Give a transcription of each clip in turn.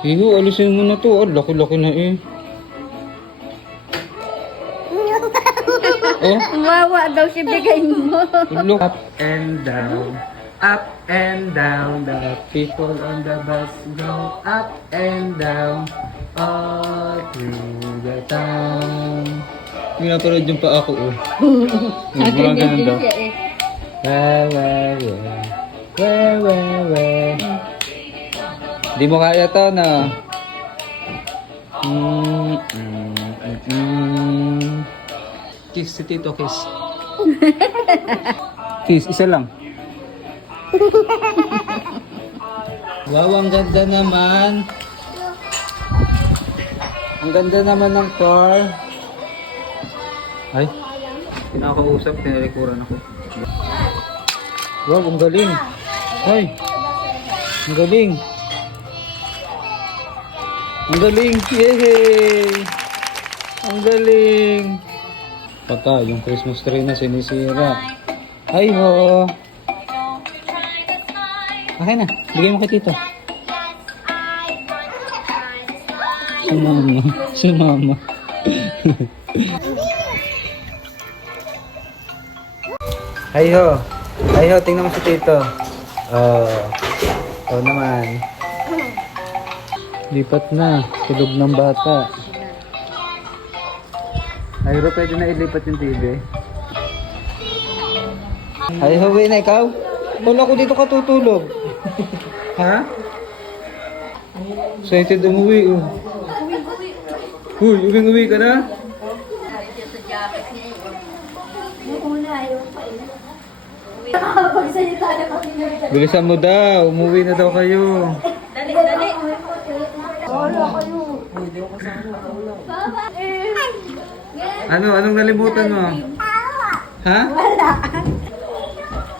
Hiyo, alisin mo na to. Laki-laki na eh. Oh, Wawa daw siya bigay mo. look. Up and down. Up and down. The people on the bus go up and down. All through the town. Pinapanood yung pa ako oh. Mga ganun daw. Siya eh. We. Di mo kaya to na. Kiss si Tito, kiss. Kiss, isa lang. Wow, ang ganda naman. Ang ganda naman ng car. Ay, pinakausap, tinalikuran ako. Wow, ang galing. Ay, ang galing. Ang galing. Yay! Ang galing. Pata, yung Christmas tree na sinisira. Ay ho. Okay na, bigay mo kay Tito. Si mama. Si mama. Ay ho. Ay ho, tingnan mo si Tito. Oh naman. Lipat na. Tulog ng bata. Ay ho, pwede na ilipat yung TV. Ay ho, na ikaw? Wala ko dito katutulog. Ha? Excited umuwi oh. Uy, uwi ka na? Bilisan mo daw, umuwi na daw kayo. Dali. Anong nalimutan mo? Ha?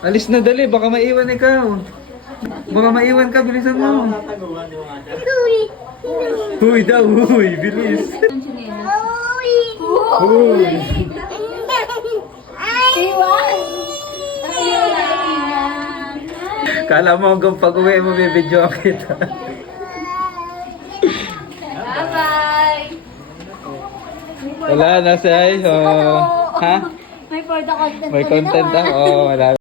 Alis na dali, baka maiwan ikaw. Baka maiwan ka, bilisan mo. Huy daw, huy, bilis. Huy. Kala mo hanggang pag-uwi mo, bibidyo kita. Bye-bye. Wala na siya. Ha? May for the content. May content ako. Wala.